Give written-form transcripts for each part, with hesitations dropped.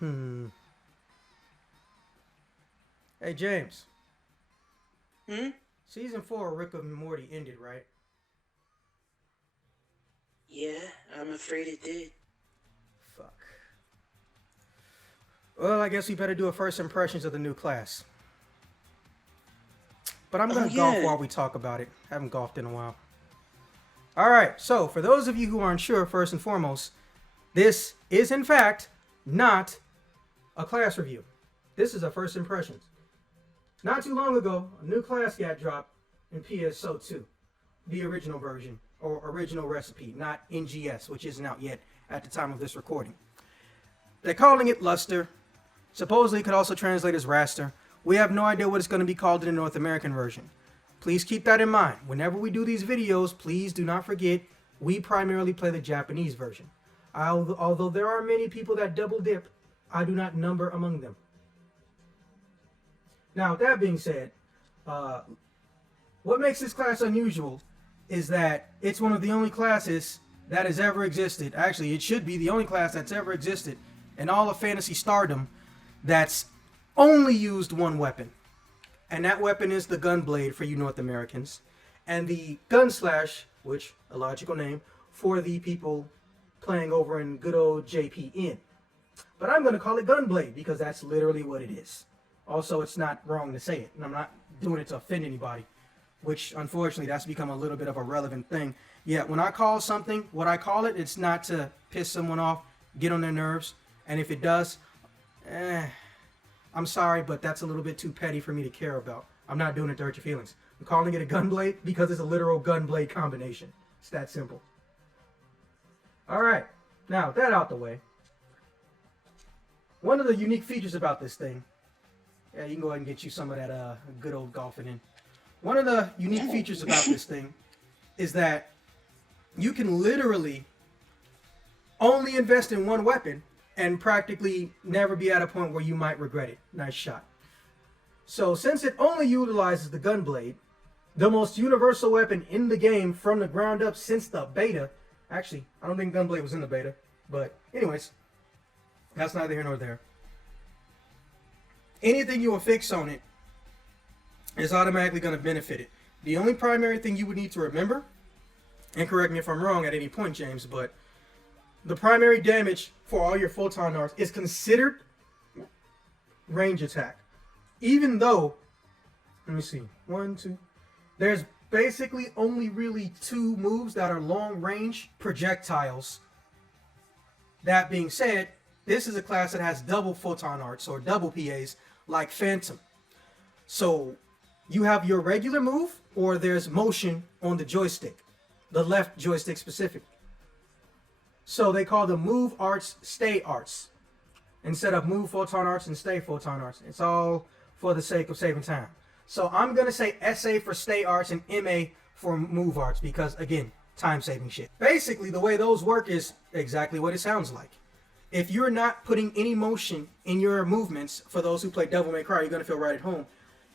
Hmm. Hey, James. Hmm? Season 4 of Rick and Morty ended, right? Yeah, I'm afraid it did. Fuck. Well, I guess we better do a first impressions of the new class. But I'm Oh, gonna golf yeah. while we talk about it. Haven't golfed in a while. Alright, so for those of you who aren't sure, first and foremost, this is in fact not a class review. This is a first impressions. Not too long ago, a new class got dropped in PSO 2, the original version, or original recipe, not NGS, which isn't out yet at the time of this recording. They're calling it Luster. Supposedly, it could also translate as Raster. We have no idea what it's going to be called in the North American version. Please keep that in mind. Whenever we do these videos, please do not forget we primarily play the Japanese version. Although there are many people that double dip, I do not number among them. Now, with that being said, uh, what makes this class unusual is that it's one of the only classes that has ever existed. Actually, it should be the only class that's ever existed in all of fantasy stardom that's only used one weapon. And that weapon is the gunblade for you North Americans. And the gunslash, which a logical name, for the people playing over in good old JPN. But I'm going to call it gunblade because that's literally what it is. Also, it's not wrong to say it, and I'm not doing it to offend anybody, which unfortunately that's become a little bit of a relevant thing. Yeah, when I call something what I call it, it's not to piss someone off, get on their nerves, and if it does, eh, I'm sorry, but that's a little bit too petty for me to care about. I'm not doing it to hurt your feelings. I'm calling it a gunblade because it's a literal gunblade combination. It's that simple. All right, now with that out the way, one of the unique features about this thing, yeah, you can go ahead and get you some of that good old golfing in. One of the unique features about this thing is that you can literally only invest in one weapon and practically never be at a point where you might regret it. Nice shot. So since it only utilizes the gunblade, the most universal weapon in the game from the ground up since the beta. Actually, I don't think gunblade was in the beta, but anyways, that's neither here nor there. Anything you affix on it is automatically going to benefit it. The only primary thing you would need to remember, and correct me if I'm wrong at any point, James, but the primary damage for all your photon arts is considered range attack. Even though, let me see, one, two, there's basically only really two moves that are long range projectiles. That being said, this is a class that has double photon arts or double PAs like Phantom. So you have your regular move or there's motion on the joystick, the left joystick specifically. So they call the move arts stay arts instead of move photon arts and stay photon arts. It's all for the sake of saving time. So I'm going to say SA for stay arts and MA for move arts because, again, time saving shit. Basically, the way those work is exactly what it sounds like. If you're not putting any motion in your movements, for those who play Devil May Cry, you're going to feel right at home.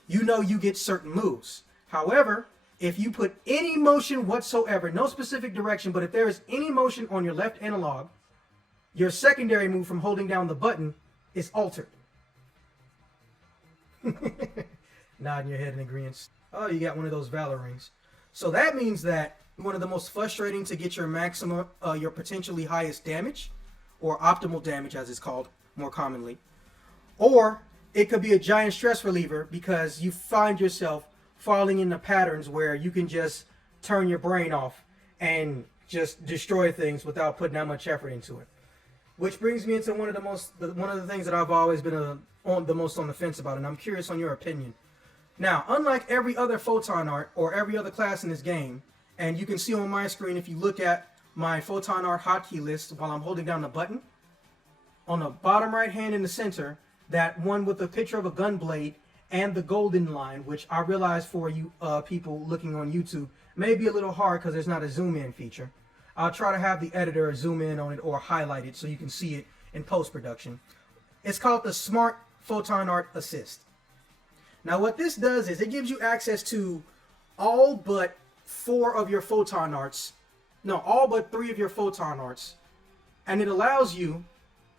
You know you get certain moves. However, if you put any motion whatsoever, no specific direction, but if there is any motion on your left analog, your secondary move from holding down the button is altered. Nodding your head in agreement. Oh, you got one of those Valor rings. So that means that one of the most frustrating to get your maximum, your potentially highest damage, or optimal damage as it's called more commonly, or it could be a giant stress reliever because you find yourself falling into patterns where you can just turn your brain off and just destroy things without putting that much effort into it. Which brings me into one of the things that I've always been on the fence about, and I'm curious on your opinion. Now, unlike every other photon art or every other class in this game, and you can see on my screen if you look at my photon art hotkey list while I'm holding down the button, on the bottom right hand in the center, that one with the picture of a gun blade and the golden line, which I realize for you people looking on YouTube may be a little hard because there's not a zoom in feature. I'll try to have the editor zoom in on it or highlight it so you can see it in post-production. It's called the Smart Photon Art Assist. Now what this does is it gives you access to all but four of your photon arts. No, all but three of your photon arts. And it allows you,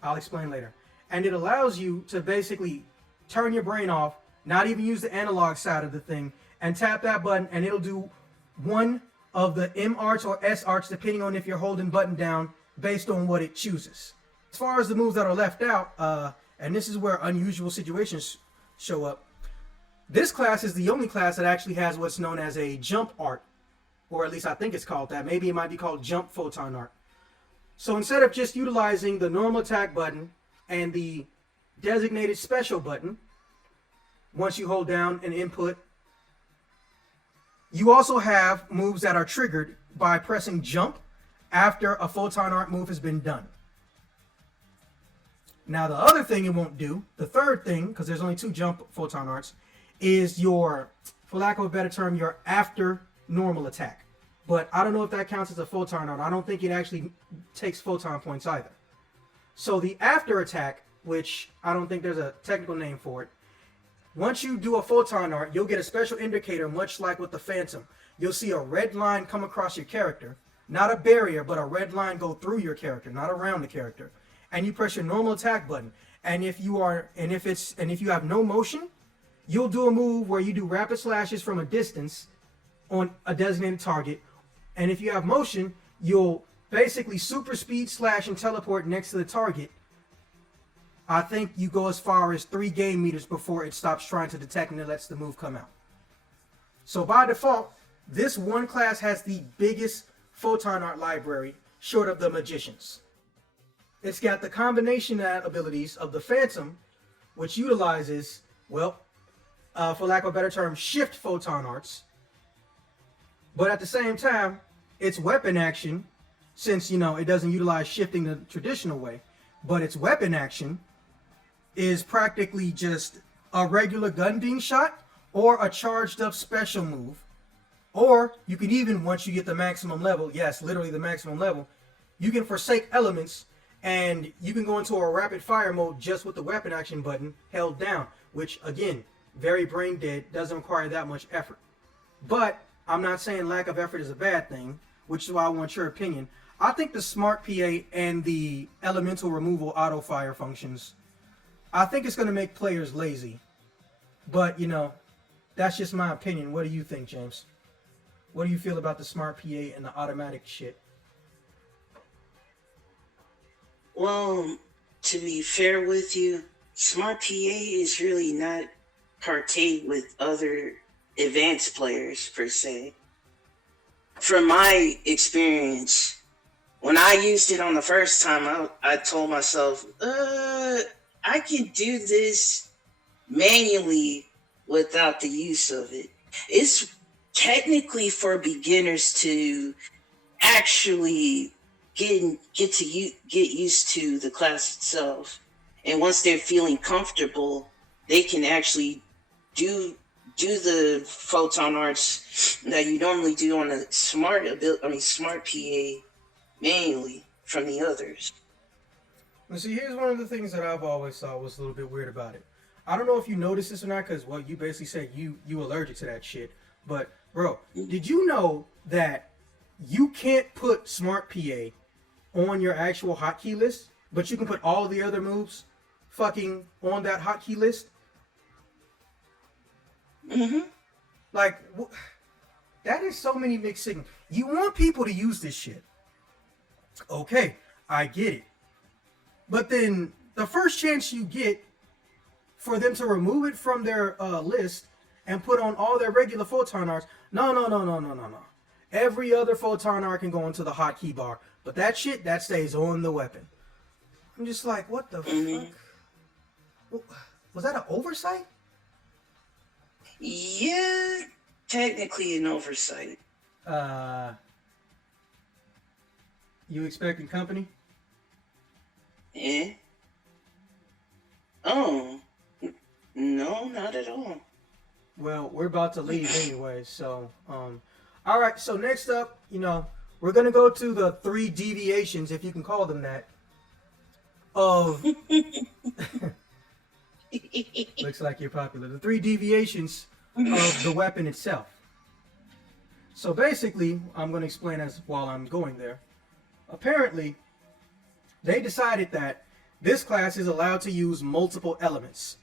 I'll explain later. and it allows you to basically turn your brain off, not even use the analog side of the thing, and tap that button, and it'll do one of the M arts or S arts, depending on if you're holding button down, based on what it chooses. As far as the moves that are left out, and this is where unusual situations show up, this class is the only class that actually has what's known as a jump art, or at least I think it's called that. Maybe it might be called jump photon art. So instead of just utilizing the normal attack button and the designated special button, once you hold down an input, you also have moves that are triggered by pressing jump after a photon art move has been done. Now the other thing it won't do, the third thing, because there's only 2 jump photon arts, is your, for lack of a better term, your after normal attack. But I don't know if that counts as a photon art. I don't think it actually takes photon points either. So the after attack, which I don't think there's a technical name for it, once you do a photon art, you'll get a special indicator, much like with the Phantom. You'll see a red line come across your character. Not a barrier, but a red line go through your character, not around the character. And you press your normal attack button. And if you have no motion, you'll do a move where you do rapid slashes from a distance on a designated target. And if you have motion, you'll basically super speed slash and teleport next to the target. I think you go as far as 3 game meters before it stops trying to detect and it lets the move come out. So by default, this one class has the biggest photon art library, short of the Magicians. It's got the combination abilities of the Phantom, which utilizes, well, for lack of a better term, shift photon arts. But at the same time, its weapon action, since, it doesn't utilize shifting the traditional way, but its weapon action is practically just a regular gun being shot or a charged up special move. Or you can even, once you get the maximum level, yes, literally the maximum level, you can forsake elements and you can go into a rapid fire mode just with the weapon action button held down, which again, very brain dead, doesn't require that much effort. But I'm not saying lack of effort is a bad thing, which is why I want your opinion. I think the smart PA and the elemental removal auto fire functions, I think it's going to make players lazy. But, that's just my opinion. What do you think, James? What do you feel about the smart PA and the automatic shit? Well, to be fair with you, smart PA is really not partake with other advanced players, per se. From my experience, when I used it on the first time, I told myself, I can do this manually without the use of it. It's technically for beginners to actually get used to the class itself. And once they're feeling comfortable, they can actually do the photon arts that you normally do on a smart PA manually from the others. Well, see, here's one of the things that I've always thought was a little bit weird about it. I don't know if you noticed this or not, because, well, you basically said you allergic to that shit. But, bro, did you know that you can't put smart PA on your actual hotkey list, but you can put all the other moves fucking on that hotkey list? Mm-hmm. Like, that is so many mixed signals. You want people to use this shit. Okay, I get it. But then the first chance you get for them to remove it from their list and put on all their regular photon arts, no. Every other photon art can go into the hotkey bar, but that shit, that stays on the weapon. I'm just like, what the fuck? Was that an oversight? Yeah, technically an oversight. You expecting company? Eh? Oh, no, not at all. Well, we're about to leave anyway, so, all right, so next up, we're going to go to the 3 deviations, if you can call them that, of, looks like you're popular, the 3 deviations of the weapon itself. So basically, I'm going to explain as while I'm going there. Apparently, they decided that This class is allowed to use multiple elements,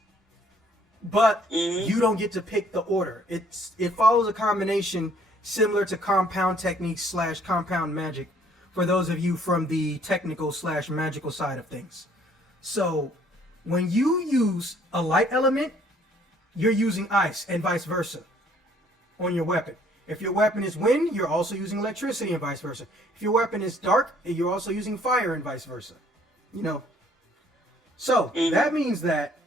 but you don't get to pick the order. It follows a combination similar to compound techniques / compound magic for those of you from the technical / magical side of things. So when you use a light element, you're using ice and vice versa on your weapon. If your weapon is wind, you're also using electricity and vice versa. If your weapon is dark, you're also using fire and vice versa. You know. So that means that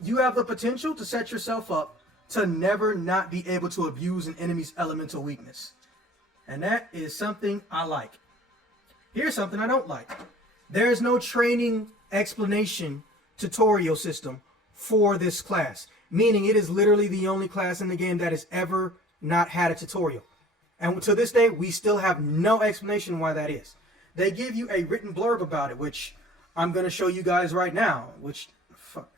you have the potential to set yourself up to never not be able to abuse an enemy's elemental weakness. And that is something I like. Here's something I don't like. There is no training explanation tutorial system for this class, meaning it is literally the only class in the game that has ever not had a tutorial. And to this day, we still have no explanation why that is. They give you a written blurb about it, which I'm going to show you guys right now, which, fuck.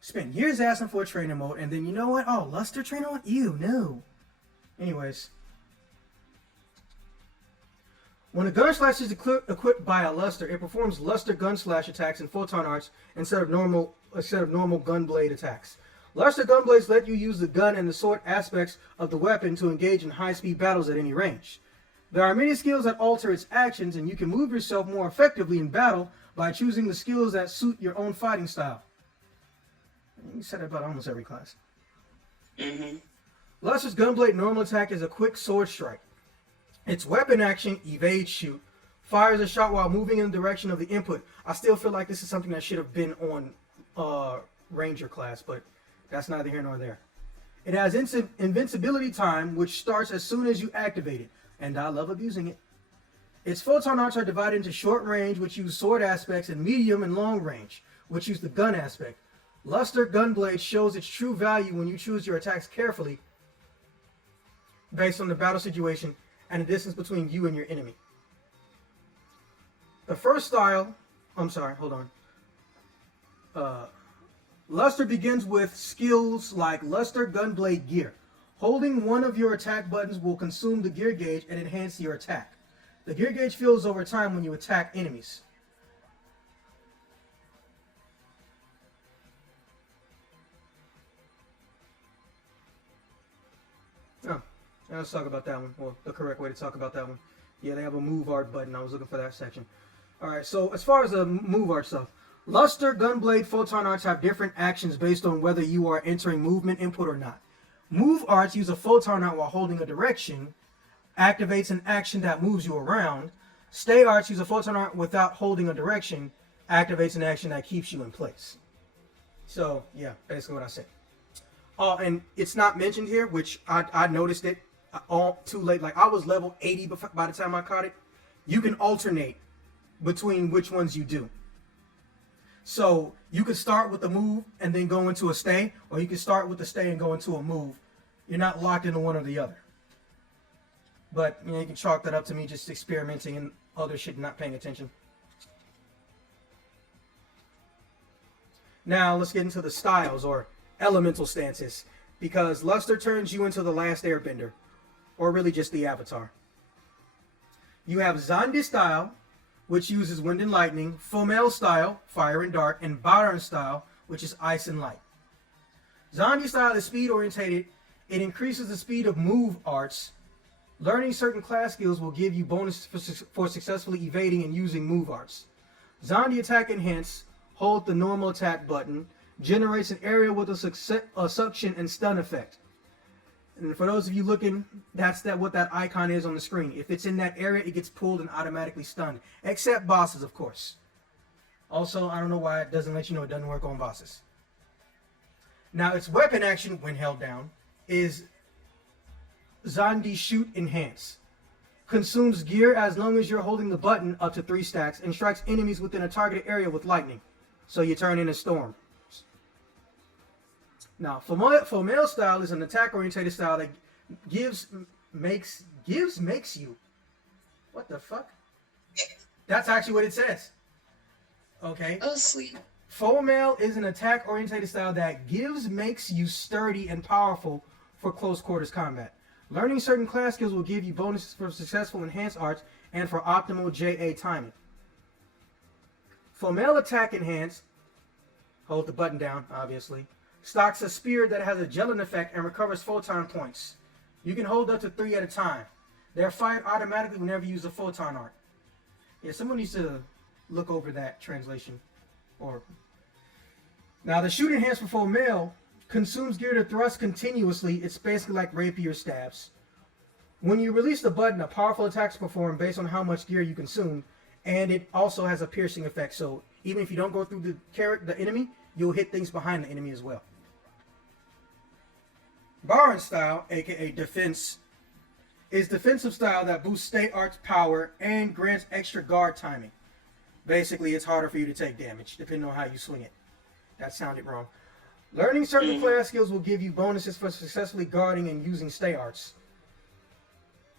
Spent years asking for a trainer mode, and then you know what? Oh, Luster trainer mode? Ew, no. Anyways. When a gun slash is equipped by a Luster, it performs Luster gun slash attacks and photon arts instead of normal gun blade attacks. Luster gun blades let you use the gun and the sword aspects of the weapon to engage in high-speed battles at any range. There are many skills that alter its actions, and you can move yourself more effectively in battle by choosing the skills that suit your own fighting style. You said that about almost every class. Luster's gunblade normal attack is a quick sword strike. Its weapon action, evade shoot, fires a shot while moving in the direction of the input. I still feel like this is something that should have been on Ranger class, but that's neither here nor there. It has invincibility time, which starts as soon as you activate it, and I love abusing it. Its photon arts are divided into short range, which use sword aspects, and medium and long range, which use the gun aspect. Luster Gunblade shows its true value when you choose your attacks carefully based on the battle situation and the distance between you and your enemy. The first style, Luster begins with skills like Luster Gunblade Gear. Holding one of your attack buttons will consume the gear gauge and enhance your attack. The gear gauge fills over time when you attack enemies. Oh, let's talk about that one. Well, the correct way to talk about that one. Yeah, they have a move art button. I was looking for that section. Alright, so as far as the move art stuff, Luster Gunblade Photon Arts have different actions based on whether you are entering movement input or not. Move arts use a photon art while holding a direction, activates an action that moves you around. Stay arts use a photon art without holding a direction, activates an action that keeps you in place. So, yeah, basically what I said. Oh, and it's not mentioned here, which I noticed it all too late. Like, I was level 80 by the time I caught it. You can alternate between which ones you do. So you could start with the move and then go into a stay, or you can start with the stay and go into a move. You're not locked into one or the other. But you know, you can chalk that up to me just experimenting and other shit, not paying attention. Now let's get into the styles or elemental stances, because Luster turns you into the last airbender, or really just the avatar. You have Zandi Style, which uses wind and lightning, Fomel Style, fire and dark, and Baran Style, which is ice and light. Zandi Style is speed orientated. It increases the speed of move arts. Learning certain class skills will give you bonus for successfully evading and using move arts. Zandi Attack Enhance, hold the normal attack button, generates an area with a suction and stun effect. And for those of you looking, that's what that icon is on the screen. If it's in that area, it gets pulled and automatically stunned. Except bosses, of course. Also, I don't know why it doesn't let you know it doesn't work on bosses. Now, its weapon action, when held down, is Zandi Shoot Enhance. Consumes gear as long as you're holding the button up to 3 stacks and strikes enemies within a targeted area with lightning. So you turn in a storm. Now, Fomel Style is an attack-oriented style that makes you. What the fuck? That's actually what it says. Okay. Oh, sweet. Fomel is an attack-oriented style that makes you sturdy and powerful for close quarters combat. Learning certain class skills will give you bonuses for successful enhanced arts and for optimal JA timing. For male attack enhanced, hold the button down, obviously. Stocks a spear that has a gelling effect and recovers photon points. You can hold up to 3 at a time. They're fired automatically whenever you use a photon art. Yeah, someone needs to look over that translation. Now, the shoot enhancement for male consumes gear to thrust continuously. It's basically like rapier stabs. When you release the button, a powerful attack is performed based on how much gear you consume, and it also has a piercing effect. So even if you don't go through the enemy, you'll hit things behind the enemy as well. Baran Style, aka Defense, is defensive style that boosts state art's power and grants extra guard timing. Basically, it's harder for you to take damage, depending on how you swing it. That sounded wrong. Learning certain class skills will give you bonuses for successfully guarding and using stay arts.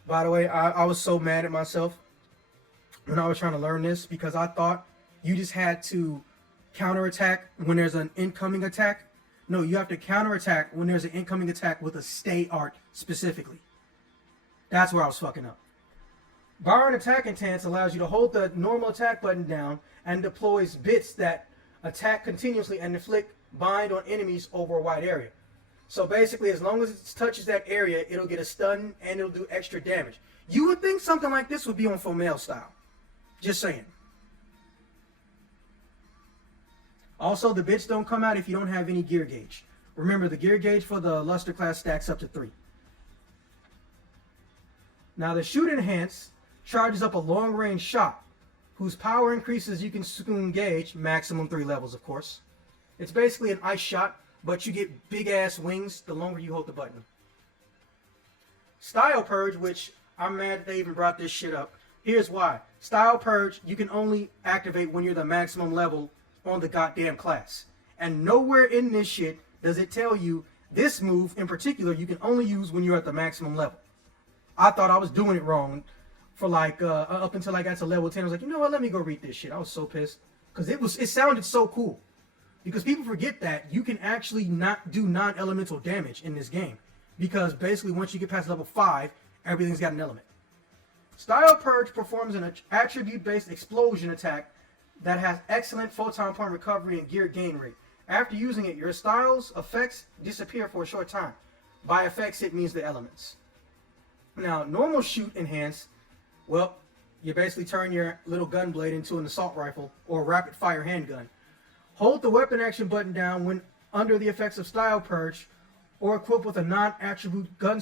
By the way, I was so mad at myself when I was trying to learn this because I thought you just had to counterattack when there's an incoming attack. No, you have to counterattack when there's an incoming attack with a stay art specifically. That's where I was fucking up. Baran Attack Intense allows you to hold the normal attack button down and deploys bits that attack continuously and inflict bind on enemies over a wide area. So basically, as long as it touches that area, it'll get a stun and it'll do extra damage. You would think something like this would be on female style. Just saying. Also, the bits don't come out if you don't have any gear gauge. Remember, the gear gauge for the Luster class stacks up to 3. Now, the Shoot Enhance charges up a long-range shot, whose power increases you can soon gauge, maximum 3 levels, of course. It's basically an ice shot, but you get big-ass wings the longer you hold the button. Style Purge, which I'm mad that they even brought this shit up. Here's why. Style Purge, you can only activate when you're the maximum level on the goddamn class. And nowhere in this shit does it tell you this move in particular you can only use when you're at the maximum level. I thought I was doing it wrong for like up until I got to level 10. I was like, you know what, let me go read this shit. I was so pissed because it sounded so cool. Because people forget that you can actually not do non-elemental damage in this game. Because basically once you get past level 5, everything's got an element. Style Purge performs an attribute-based explosion attack that has excellent photon point recovery and gear gain rate. After using it, your style's effects disappear for a short time. By effects, it means the elements. Now, normal shoot enhance, well, you basically turn your little gun blade into an assault rifle or rapid fire handgun. Hold the weapon action button down when under the effects of Style Purge or equipped with a non-attribute gun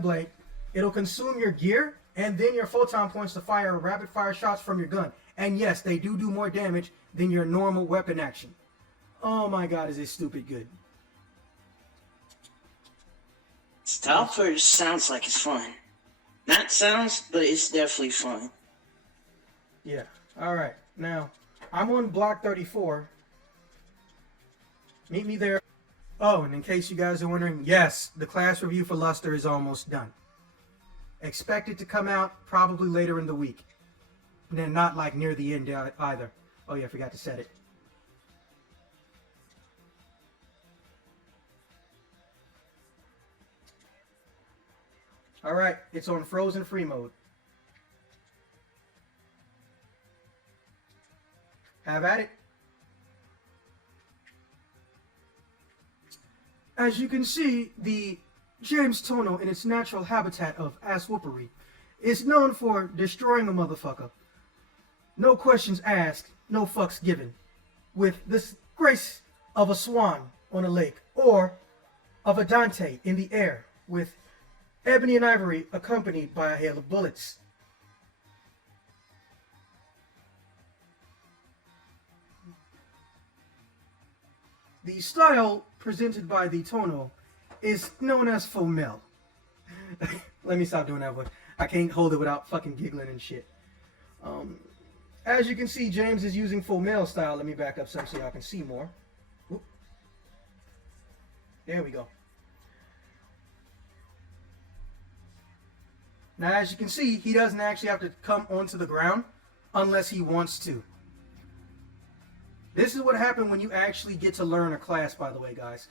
blade. It'll consume your gear and then your photon points to fire rapid fire shots from your gun. And yes, they do more damage than your normal weapon action. Oh my god, is this stupid good. Style Purge sounds like it's fun. Not sounds, but it's definitely fun. Yeah, alright. Now, I'm on block 34. Meet me there. Oh, and in case you guys are wondering, yes, the class review for Luster is almost done. Expect it to come out probably later in the week. And then not like near the end either. Oh yeah, I forgot to set it. Alright, it's on frozen free mode. Have at it. As you can see, the James Tono in its natural habitat of ass-whoopery is known for destroying a motherfucker. No questions asked, no fucks given. With this grace of a swan on a lake, or of a Dante in the air, with ebony and ivory accompanied by a hail of bullets. The style presented by the Tono is known as femelle. Let me stop doing that one. I can't hold it without fucking giggling and shit. As you can see, James is using femelle style. Let me back up some so y'all can see more. Oop. There we go. Now, as you can see, he doesn't actually have to come onto the ground unless he wants to. This is what happened when you actually get to learn a class, by the way, guys.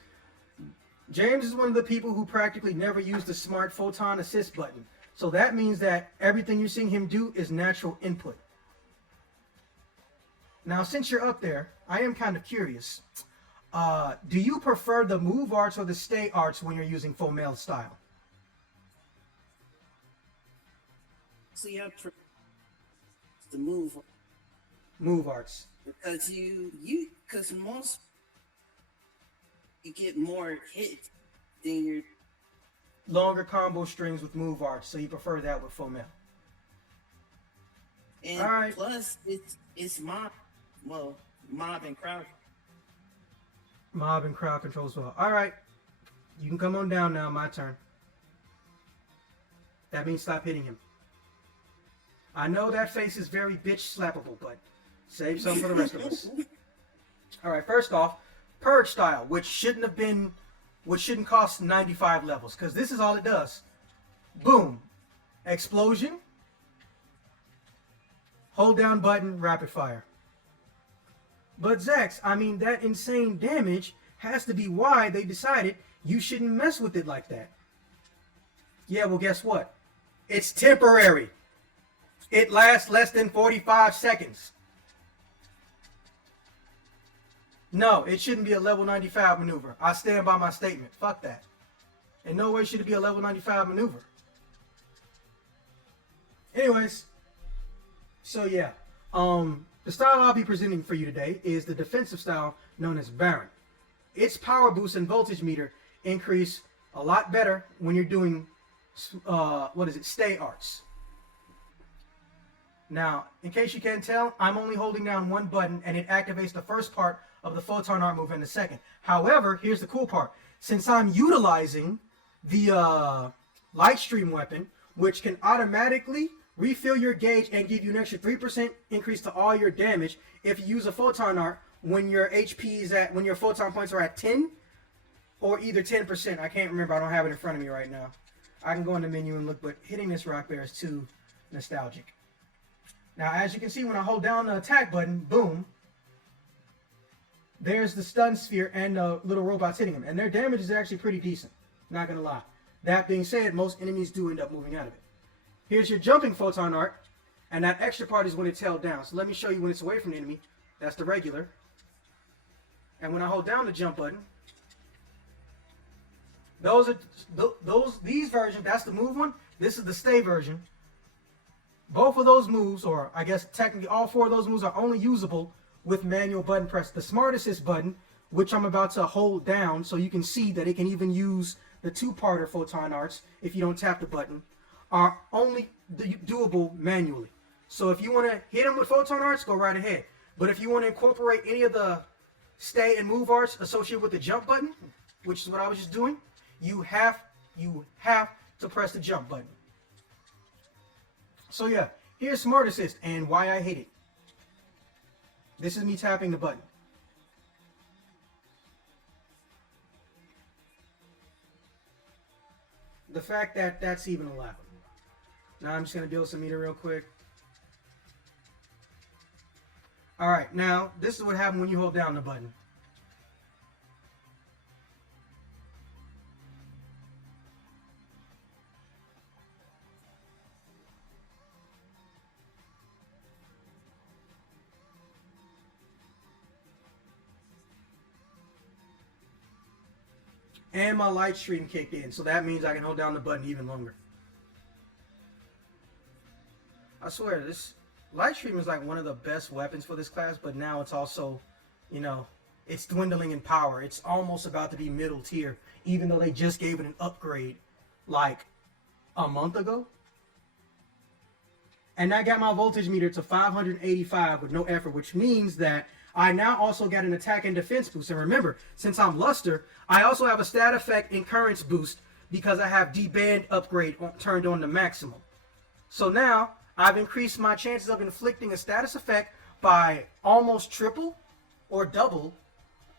James is one of the people who practically never used the smart photon assist button. So that means that everything you're seeing him do is natural input. Now, since you're up there, I am kind of curious. Do you prefer the move arts or the stay arts when you're using Photon style? See, I prefer the Move arts. because because most you get more hits than your Longer combo strings with move arts, so you prefer that with Photon. and All right. plus it's mob and crowd. Mob and crowd control as well. All right. You can come on down now. My turn. That means stop hitting him. I know that face is very bitch slappable, but save some for the rest of us. All right. First off, Purge Style, which shouldn't cost 95 levels, because this is all it does. Boom. Explosion. Hold down button, rapid fire. But Zex, I mean, that insane damage has to be why they decided you shouldn't mess with it like that. Yeah, well, guess what? It's temporary. It lasts less than 45 seconds. No, it shouldn't be a level 95 maneuver. I stand by my statement. Fuck that. In no way should it be a level 95 maneuver. Anyways, so yeah. The style I'll be presenting for you today is the defensive style known as Baran. Its power boost and voltage meter increase a lot better when you're doing, stay arts. Now, in case you can't tell, I'm only holding down one button and it activates the first part of the Photon art move in a second. However, here's the cool part. Since I'm utilizing the light stream weapon, which can automatically refill your gauge and give you an extra 3% increase to all your damage if you use a Photon art when your when your Photon points are at 10 or either 10%. I can't remember. I don't have it in front of me right now. I can go in the menu and look, but hitting this rock bear is too nostalgic. Now, as you can see, when I hold down the attack button, boom, there's the stun sphere and the little robots hitting them. And their damage is actually pretty decent. Not going to lie. That being said, most enemies do end up moving out of it. Here's your jumping Photon art, and that extra part is when it's held down. So let me show you when it's away from the enemy. That's the regular. And when I hold down the jump button, these versions, that's the move one. This is the stay version. Both of those moves, or I guess technically all four of those moves, are only usable with manual button press. The Smart Assist button, which I'm about to hold down so you can see that it can even use the two-parter Photon arts if you don't tap the button, are only doable manually. So if you want to hit them with Photon arts, go right ahead. But if you want to incorporate any of the stay and move arts associated with the jump button, which is what I was just doing, you have to press the jump button. So yeah, here's Smart Assist and why I hate it. This is me tapping the button. The fact that that's even allowed. Now I'm just going to build some meter real quick. Alright, now this is what happens when you hold down the button. And my light stream kicked in, so that means I can hold down the button even longer. I swear, this light stream is like one of the best weapons for this class, but now it's also, you know, it's dwindling in power. It's almost about to be middle tier, even though they just gave it an upgrade like a month ago. And that got my voltage meter to 585 with no effort, which means that I now also got an attack and defense boost. And remember, since I'm Luster, I also have a stat effect and currents boost because I have D-band upgrade turned on to maximum. So now I've increased my chances of inflicting a status effect by almost triple or double.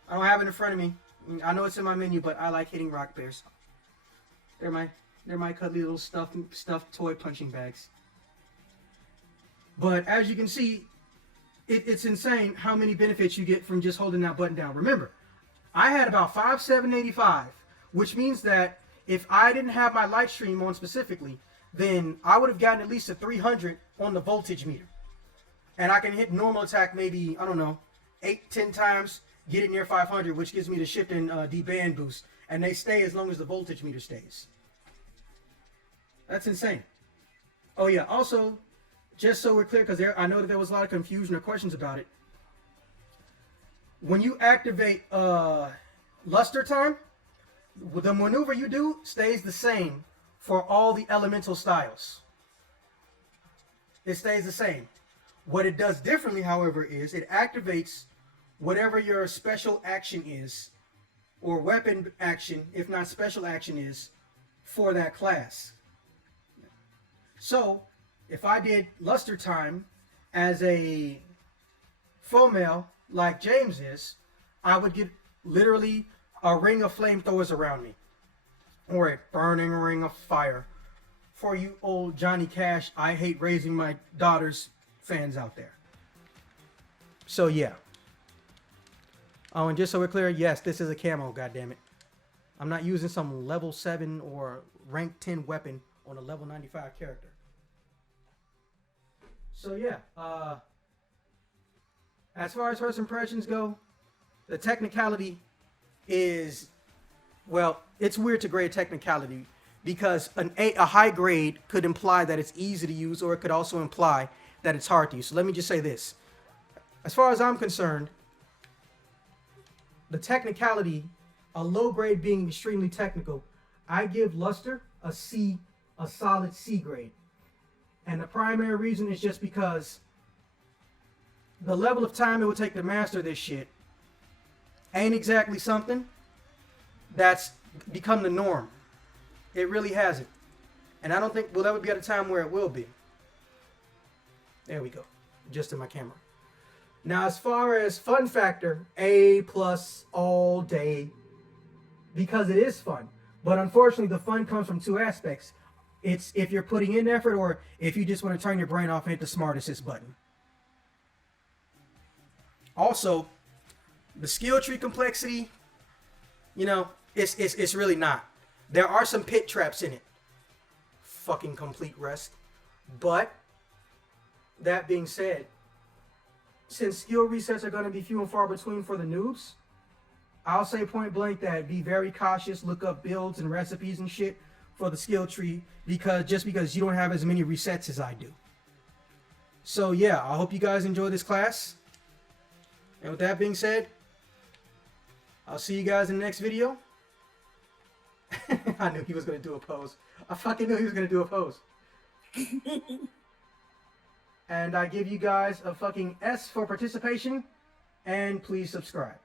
I don't have it in front of me. I know it's in my menu, but I like hitting rock bears. They're my cuddly little stuffed toy punching bags. But as you can see, it's insane how many benefits you get from just holding that button down. Remember, I had about 5,785, which means that if I didn't have my light stream on specifically, then I would have gotten at least a 300 on the voltage meter. and I can hit normal attack maybe, I don't know, 8-10 times, get it near 500, which gives me the shift and D-band boost, and they stay as long as the voltage meter stays. That's insane. Oh yeah, also, just so we're clear, because I know that there was a lot of confusion or questions about it. When you activate luster time, the maneuver you do stays the same for all the elemental styles. It stays the same. What it does differently, however, is it activates whatever your special action is, or weapon action, if not special action is, for that class. So, if I did luster time as a female like James is, I would get literally a ring of flamethrowers around me, or a burning ring of fire. For you old Johnny Cash, I hate raising my daughter's fans out there. So yeah. Oh, and just so we're clear, yes, this is a camo, goddammit. I'm not using some level 7 or rank 10 weapon on a level 95 character. So yeah, as far as first impressions go, the technicality is, well, it's weird to grade technicality because a high grade could imply that it's easy to use, or it could also imply that it's hard to use. So let me just say this. As far as I'm concerned, the technicality, a low grade being extremely technical, I give Luster a C, a solid C grade. And the primary reason is just because the level of time it would take to master this shit ain't exactly something that's become the norm. It really hasn't. And I don't think we'll ever be at a time where it will be. There we go. Just in my camera. Now, as far as fun factor, A+ all day, because it is fun. But unfortunately, the fun comes from two aspects. It's if you're putting in effort, or if you just want to turn your brain off and hit the smart assist button. Also, the skill tree complexity, you know, it's really not. There are some pit traps in it. Fucking complete rest. But, that being said, since skill resets are going to be few and far between for the noobs, I'll say point blank that be very cautious, look up builds and recipes and shit for the skill tree, because you don't have as many resets as I do. So yeah, I hope you guys enjoy this class. And with that being said, I'll see you guys in the next video. I knew he was going to do a pose. I fucking knew he was going to do a pose. And I give you guys a fucking S for participation, and please subscribe.